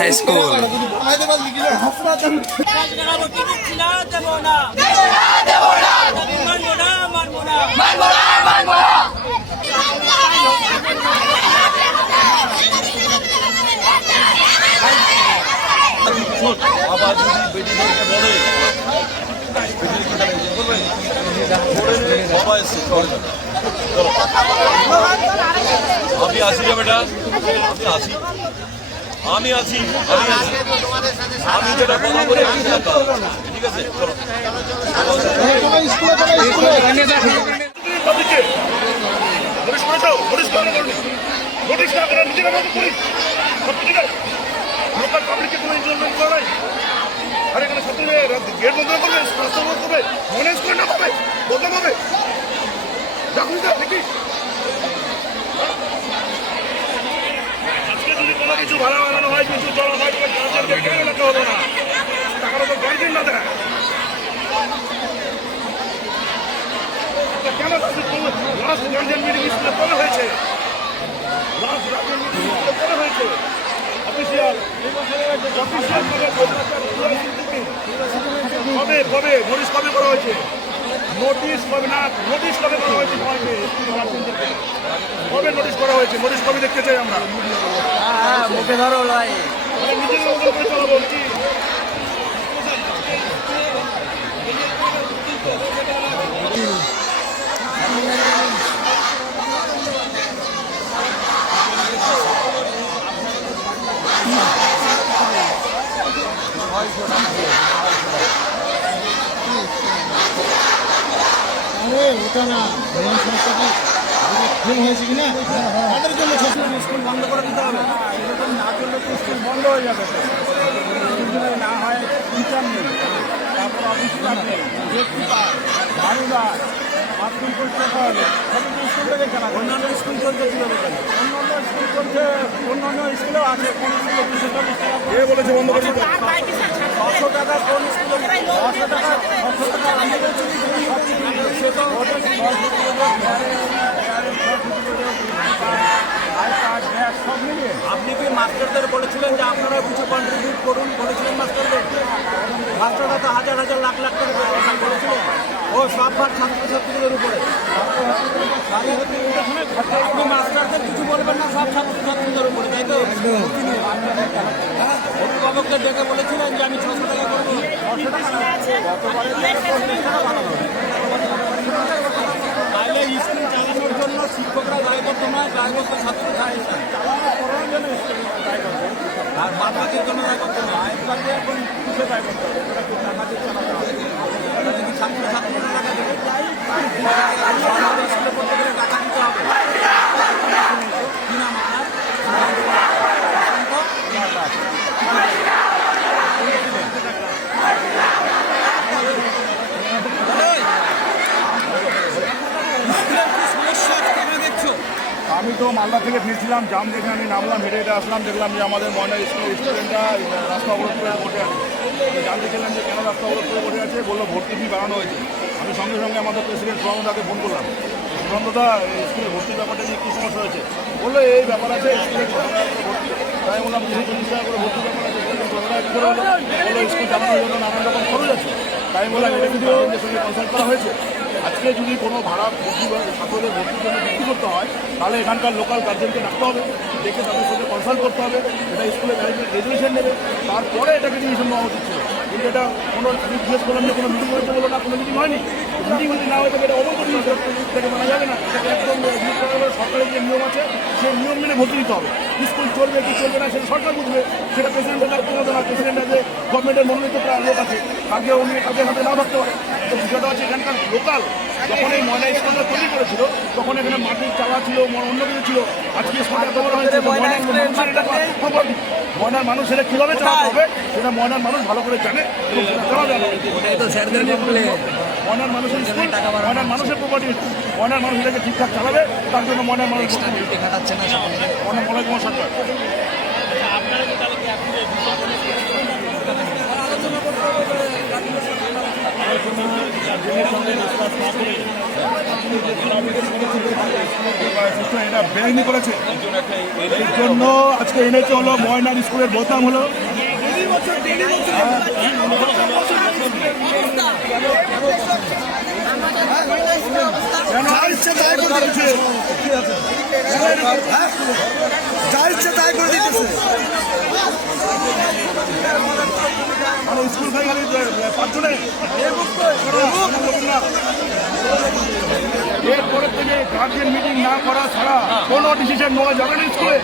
High school. আবার যদি বেটিদেরকে বলে বাবা এসছে আমি আসি রে বেটা, আমি আছি আমি যেটা কথা বলে ঠিক আছে। লোকাল পাবলিককে কোনো ইনভলভমেন্ট করা নাই। আর এখানে ছাত্রীরা গেট বন্ধ করবে, রাস্তা বন্ধ করবে, ম্যানেজ করে না পাবে, বদনাম হবে। দেখুন দেখি আজকে যদি কোনো কিছু ভাড়া বানানো হয়, কিছু চলা হয়, কেন লেখা হলো না? টাকাটা তো গার্জেন না দেয়। কেন লাস্ট গার্জেন মিটিং স্কুলে করা হয়েছে? লাস্ট গার্জেন মিটিং স্কুলে করা হয়েছে। কবে কবে নোটিশ কবে করা হয়েছে? নোটিশ কবে না, নোটিশ কবে করা হয়েছে? কবে নোটিশ করা হয়েছে? নোটিশ কবে দেখতে চাই আমরা? মুখে ধরো নিজের লোকের চলা বলছি। ওটা না হয়েছে কিনা তাদের জন্য স্কুল বন্ধ করে দিতে হবে। এরকম না করলে তো স্কুল বন্ধ হয়ে যাবে। স্কুল না হয় টিচার নেই, তারপর অফিস নেই, বাড়িদার বাথরুম পরিষ্কার করা হবে, সব স্কুল থেকে কেনা। অন্যান্য স্কুল চলছে কীভাবে কেন? অন্যান্য স্কুল চলছে, অন্যান্য স্কুলেও আছে। কোন স্কুলে 240 টাকা বলেছে বন্ধ করে 600 টাকা, কোন স্কুলে 600 টাকা, 600 টাকা আমি বলছি সে তো সব মিলিয়ে। আপনি কি মাস্টারদের বলেছিলেন যে আপনারা কিছু কন্ট্রিবিউট করুন? বলেছিলেন মাস্টারদের? মাস্টাররা তো হাজার হাজার লাখ লাখ টাকা বলেছিলেন। ও সব ভাগ ছাত্রছাত্রীদের উপরে। আপনি মাস্টারদের কিছু বলবেন না, সব ছাত্রছাত্রীদের উপরে, তাই তো? অভিভাবকদের ডেকে বলেছিলেন যে আমি 600 টাকা করবো। তাইলে স্কুল চালানোর জন্য শিক্ষকরা দায়বদ্ধ নয়, দায়বদ্ধ ছাত্র চালানোর জন্য আর মাথাদের জন্য দায়বদ্ধ নয়। এখন কিসে দায়বদ্ধ? টাকা দিয়ে চালাতে হবে। যদি ছাত্রছাত্রীরা টাকা দেবে স্কুলে পড়তে গেলে টাকা দিতে হবে। কি নাম আপনার? আমি তো মালদা থেকে ফিরছিলাম, জাম দেখে আমি নামলাম, হেঁটে হেঁটে আসলাম, দেখলাম যে আমাদের ময়না স্কুলের স্টুডেন্টরা রাস্তা অবরোধ করে বসে আছে। জানতে চাইলাম যে কেন রাস্তা অবরোধ করে বসে আছে, বললো ভর্তি ফি বাড়ানো হয়েছে। আমি সঙ্গে সঙ্গে আমাদের প্রেসিডেন্ট সুরন্দদাকে ফোন করলাম। সুরন্দদা স্কুলে ভর্তির ব্যাপারটা নিয়ে কী সমস্যা হয়েছে? বললো এই ব্যাপার আছে, স্কুলে 600 টাকা করে ভর্তি। তাই বললাম 240 টাকা করে ভর্তির ব্যাপার আছে। বললো স্কুল চালানোর জন্য নানান রকম খরচ আছে। তাই বললাম এটা কিন্তু গার্জেনদের সঙ্গে কনসাল্ট করা হয়েছে। আজকে যদি কোনো ভাড়া ভর্তি ছাত্রদের ভর্তির জন্য বৃদ্ধি করতে হয়, তাহলে এখানকার লোকাল গার্জেনকে ডাকতে হবে, দেখে তাদের সাথে কনসাল্ট করতে হবে। এটা স্কুলের ম্যানেজমেন্ট রেজুলেশন নেবে, তারপরে এটাকে ডিসিশন নেওয়া উচিত ছিল। কিন্তু এটা কোনো আমি জিজ্ঞেস করলাম যে কোনো মিটিং হয়েছে, বলো না কোনো মিটিং হয়নি। মিটিং যদি না হয়ে থাকে এটা অবৈধ জিনিস, এটাকে মানা যাবে না। এটাকে একদম সরকারের যে নিয়ম আছে সেই নিয়ম মেনে ভর্তি দিতে হবে। স্কুল চলবে কি চলবে না সেটা সরকার বুঝবে, সেটা প্রেসিডেন্টের দায়িত্ব মতো না। প্রেসিডেন্টের যে গভর্নমেন্টের মনোনীত লোক আছে, তাকে উনি তাদের হাতে নাও থাকতে পারে। তো বিষয়টা হচ্ছে এখানকার লোকাল যখন এই ময়না স্কুলটা তৈরি করেছিল তখন এখানে মাটির চালা ছিল, অন্য কিছু ছিল। আজকে স্কুলটা এত বড় হয়েছে, ময়নার মানুষ সেটা কীভাবে চালাতে হবে সেটা ময়নার মানুষ ভালো করে জানে এবং সেটা চালা যাবে। ময়নার মানুষের স্কুল, ময়নার মানুষের প্রপার্টি, ময়নার মানুষ এটাকে ঠিকঠাক চালাবে, তার জন্য ময়নার মানুষ অনেক অনেক সরকার। আলোচনার সঙ্গে ডিসকাস না করে এটা বেআইনি করেছে, এই জন্য আজকে এনেছে হলো ময়নার স্কুলের বোতাম হলো যা ইচ্ছে তাই করে দিচ্ছে, যা ইচ্ছে তাই করে দিতেছে। স্কুল খাই গেলে পাঁচজনে এরপরের থেকে গার্জেন মিটিং না করা ছাড়া কোনো ডিসিশন নেওয়া যাবে না স্কুলে।